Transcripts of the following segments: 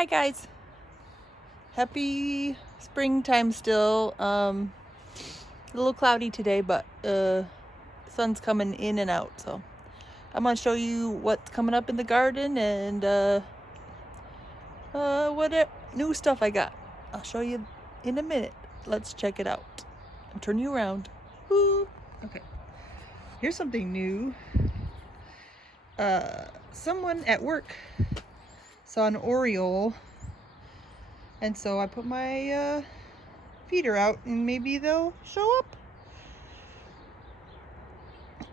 Hi guys. Happy springtime still. A little cloudy today, but sun's coming in and out. So I'm gonna show you what's coming up in the garden and what new stuff I got. I'll show you in a minute. Let's check it out. I'll turn you around. Woo. Okay. Here's something new. Someone at work saw an oriole, and so I put my feeder out and maybe they'll show up.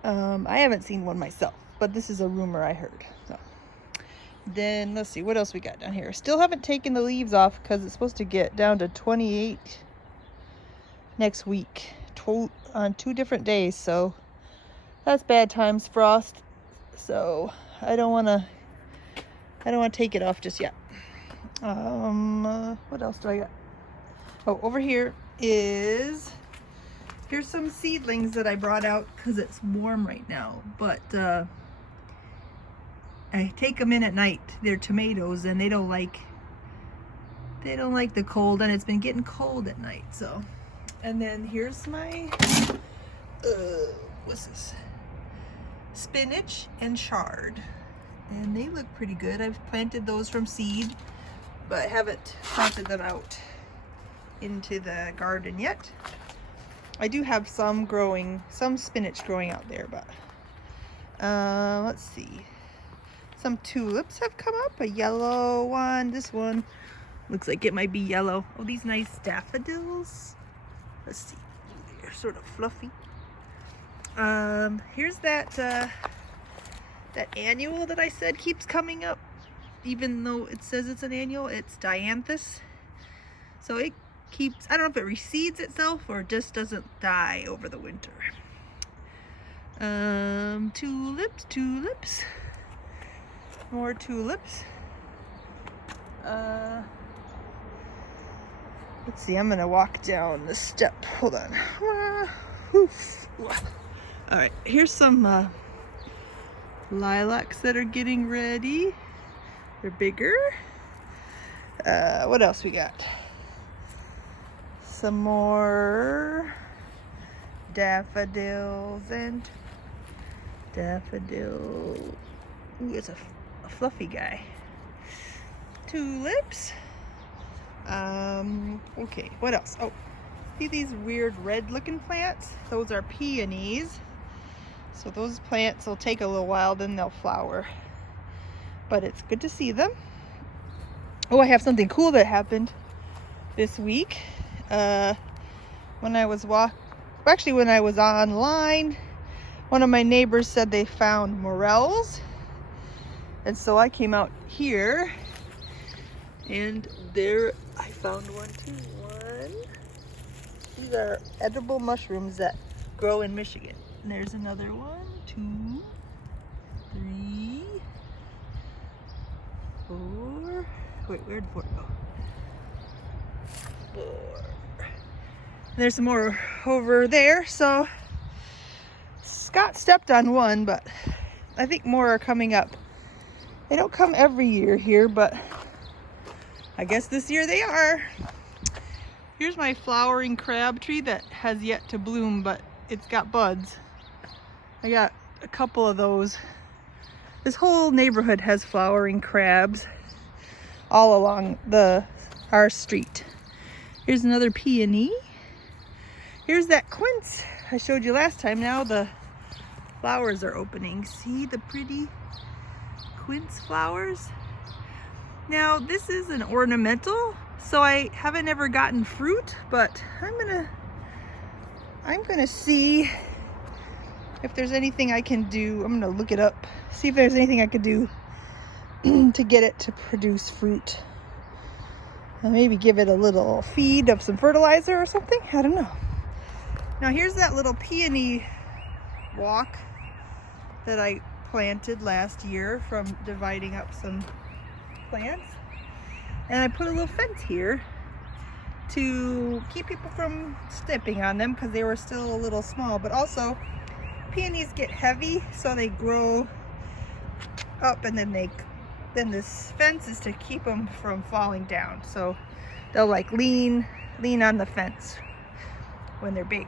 I haven't seen one myself, but this is a rumor I heard. So then let's see what else we got down here. Still haven't taken the leaves off because it's supposed to get down to 28 next week on 2 different days, so that's bad times, frost. So I don't want to take it off just yet. What else do I got? Oh, over here here's some seedlings that I brought out because it's warm right now, but I take them in at night. They're tomatoes and they don't like the cold, and it's been getting cold at night. So, and then here's my what's this? Spinach and chard, and they look pretty good. I've planted those from seed, but I haven't planted them out into the garden yet. I do have some spinach growing out there, but let's see. Some tulips have come up, a yellow one. This one looks like it might be yellow. Oh, these nice daffodils. Let's see, they're sort of fluffy. Here's that annual that I said keeps coming up, even though it says it's an annual. It's dianthus. So it keeps, I don't know if it reseeds itself or just doesn't die over the winter. Tulips. More tulips. Let's see, I'm gonna walk down the step. Hold on. All right, here's some lilacs that are getting ready. They're bigger. What else we got? Some more daffodils and daffodil. Ooh, it's a fluffy guy. Tulips. Okay, what else? Oh, see these weird red looking plants? Those are peonies. So those plants will take a little while, then they'll flower. But it's good to see them. Oh, I have something cool that happened this week. When I was online, one of my neighbors said they found morels. And so I came out here, and there I found one too. These are edible mushrooms that grow in Michigan. And there's another 1, 2, 3, 4. Wait, where'd 4 go? 4. There's some more over there. So Scott stepped on one, but I think more are coming up. They don't come every year here, but I guess this year they are. Here's my flowering crab tree that has yet to bloom, but it's got buds. I got a couple of those. This whole neighborhood has flowering crabs all along our street. Here's another peony. Here's that quince I showed you last time. Now the flowers are opening. See the pretty quince flowers? Now this is an ornamental, so I haven't ever gotten fruit, but I'm gonna see if there's anything I can do. I'm gonna look it up, see if there's anything I could do to get it to produce fruit. Maybe give it a little feed of some fertilizer or something. I don't know. Now here's that little peony walk that I planted last year from dividing up some plants. And I put a little fence here to keep people from stepping on them because they were still a little small. But also, peonies get heavy, so they grow up and then they then this fence is to keep them from falling down. So they'll like lean on the fence when they're big.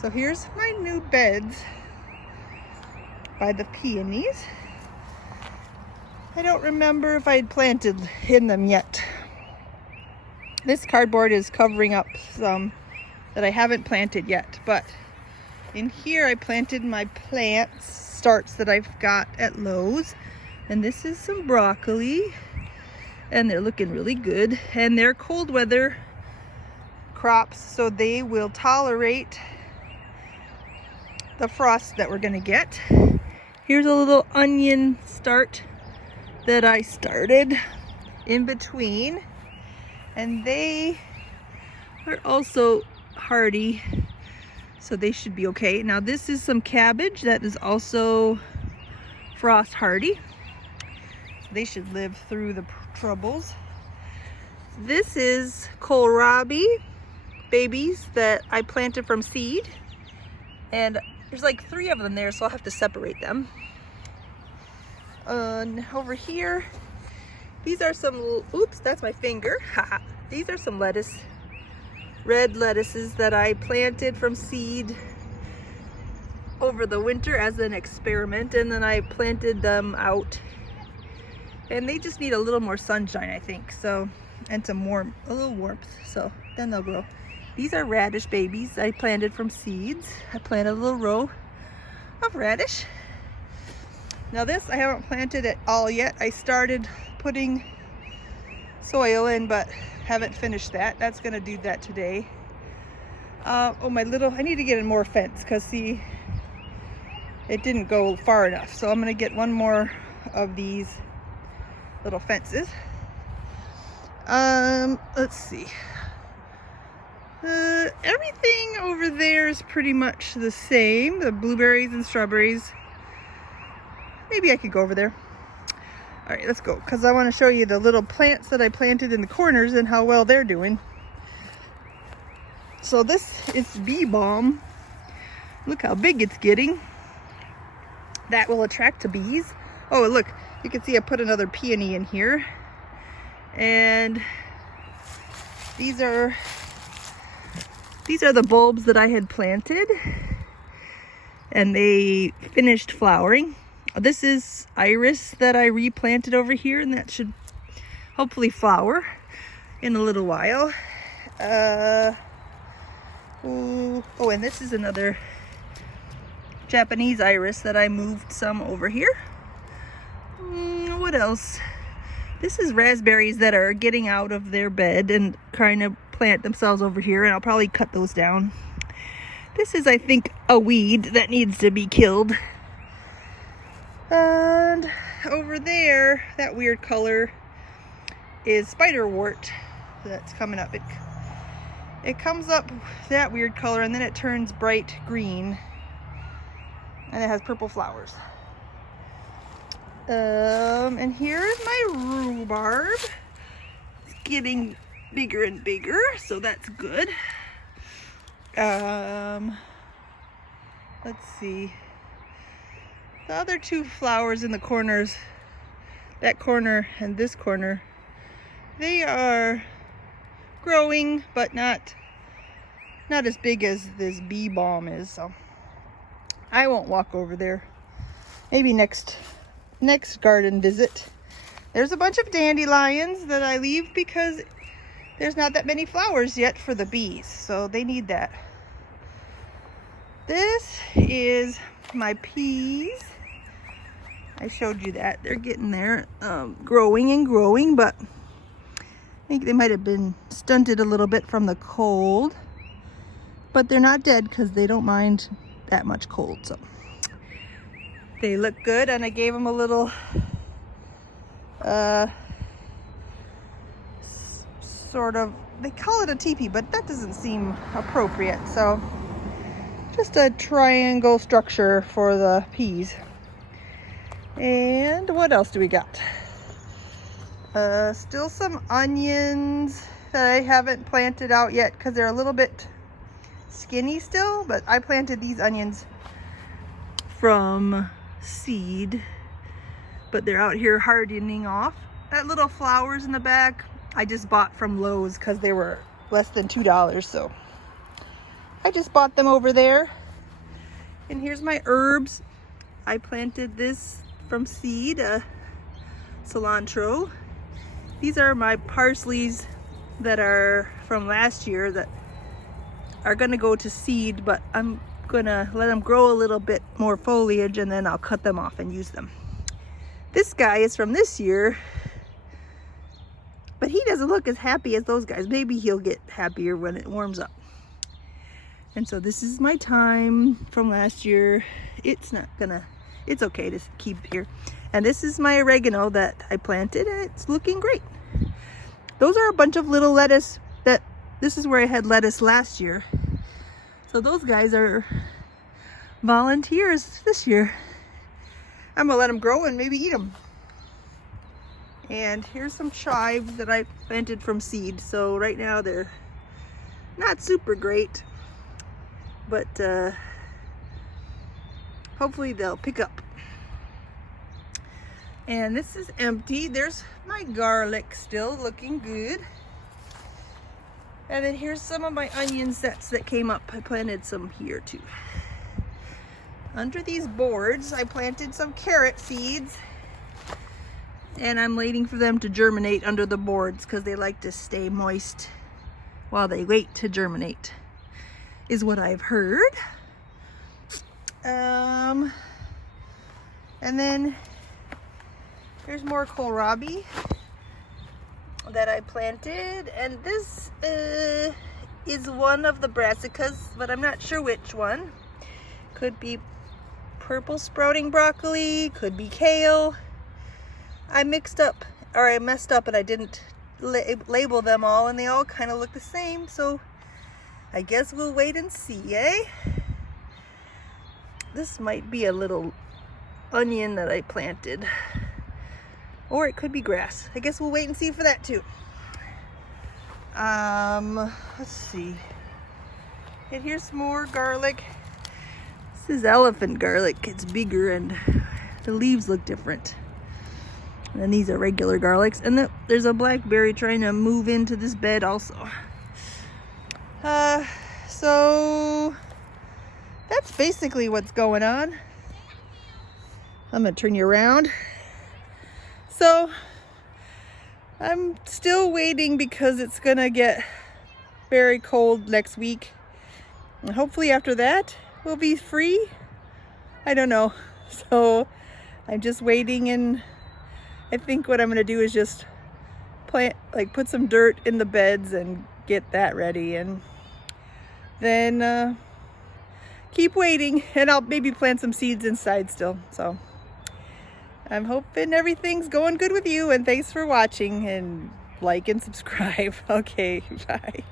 So here's my new beds by the peonies. I don't remember if I had planted in them yet. This cardboard is covering up some that I haven't planted yet, but in here I planted my plants, starts that I've got at Lowe's. And this is some broccoli, and they're looking really good. And they're cold weather crops, so they will tolerate the frost that we're gonna get. Here's a little onion start that I started in between, and they are also hardy, so they should be okay. Now this is some cabbage that is also frost hardy, so they should live through the troubles. This is kohlrabi babies that I planted from seed, and there's like 3 of them there, so I'll have to separate them. Over here, these are some, oops, that's my finger. These are some lettuce, red lettuces that I planted from seed over the winter as an experiment, and then I planted them out, and they just need a little more sunshine, I think, so, and some a little warmth, so then they'll grow. These are radish babies I planted from seeds. I planted a little row of radish. Now this I haven't planted at all yet. I started putting soil in, but haven't finished that. That's gonna do that today. I need to get in more fence, because see, it didn't go far enough. So I'm gonna get one more of these little fences. Let's see. Everything over there is pretty much the same. The blueberries and strawberries. Maybe I could go over there. All right, let's go, because I want to show you the little plants that I planted in the corners and how well they're doing. So this is bee balm. Look how big it's getting. That will attract the bees. Oh, look, you can see I put another peony in here. And these are the bulbs that I had planted, and they finished flowering. This is iris that I replanted over here, and that should hopefully flower in a little while. And this is another Japanese iris that I moved some over here. What else? This is raspberries that are getting out of their bed and trying to plant themselves over here, and I'll probably cut those down. This is, I think, a weed that needs to be killed. And over there, that weird color is spiderwort that's coming up. It comes up that weird color, and then it turns bright green, and it has purple flowers. And here's my rhubarb. It's getting bigger and bigger, so that's good. Let's see. The other 2 flowers in the corners, that corner and this corner, they are growing, but not as big as this bee balm is, so I won't walk over there. Maybe next garden visit. There's a bunch of dandelions that I leave because there's not that many flowers yet for the bees, so they need that. This is my peas. I showed you that. They're getting there, growing and growing, but I think they might have been stunted a little bit from the cold. But they're not dead because they don't mind that much cold, so they look good. And I gave them a little sort of, they call it a teepee, but that doesn't seem appropriate. So just a triangle structure for the peas. And what else do we got? Still some onions that I haven't planted out yet because they're a little bit skinny still, but I planted these onions from seed but they're out here hardening off. That little flowers in the back, I just bought from Lowe's because they were less than $2, so I just bought them over there. And here's my herbs. I planted this from seed, cilantro. These are my parsleys that are from last year that are gonna go to seed, but I'm gonna let them grow a little bit more foliage and then I'll cut them off and use them. This guy is from this year, but he doesn't look as happy as those guys. Maybe he'll get happier when it warms up. And so this is my thyme from last year. It's okay to keep here. And this is my oregano that I planted and it's looking great. Those are a bunch of little lettuce this is where I had lettuce last year. So those guys are volunteers this year. I'm gonna let them grow and maybe eat them. And here's some chives that I planted from seed. So right now they're not super great, but hopefully they'll pick up. And this is empty. There's my garlic still looking good. And then here's some of my onion sets that came up. I planted some here too. Under these boards, I planted some carrot seeds. And I'm waiting for them to germinate under the boards because they like to stay moist while they wait to germinate, is what I've heard. And then here's more kohlrabi that I planted, and this is one of the brassicas, but I'm not sure which one. Could be purple sprouting broccoli, could be kale. I messed up and I didn't label them all, and they all kind of look the same, so I guess we'll wait and see, eh? This might be a little onion that I planted. Or it could be grass. I guess we'll wait and see for that too. Let's see. And here's more garlic. This is elephant garlic. It's bigger and the leaves look different. And then these are regular garlics. And there's a blackberry trying to move into this bed also. So that's basically what's going on. I'm gonna turn you around. So I'm still waiting because it's gonna get very cold next week. And hopefully after that we'll be free. I don't know. So I'm just waiting, and I think what I'm gonna do is just put some dirt in the beds and get that ready, and then keep waiting, and I'll maybe plant some seeds inside still. So I'm hoping everything's going good with you, and thanks for watching, and like and subscribe. Okay, bye.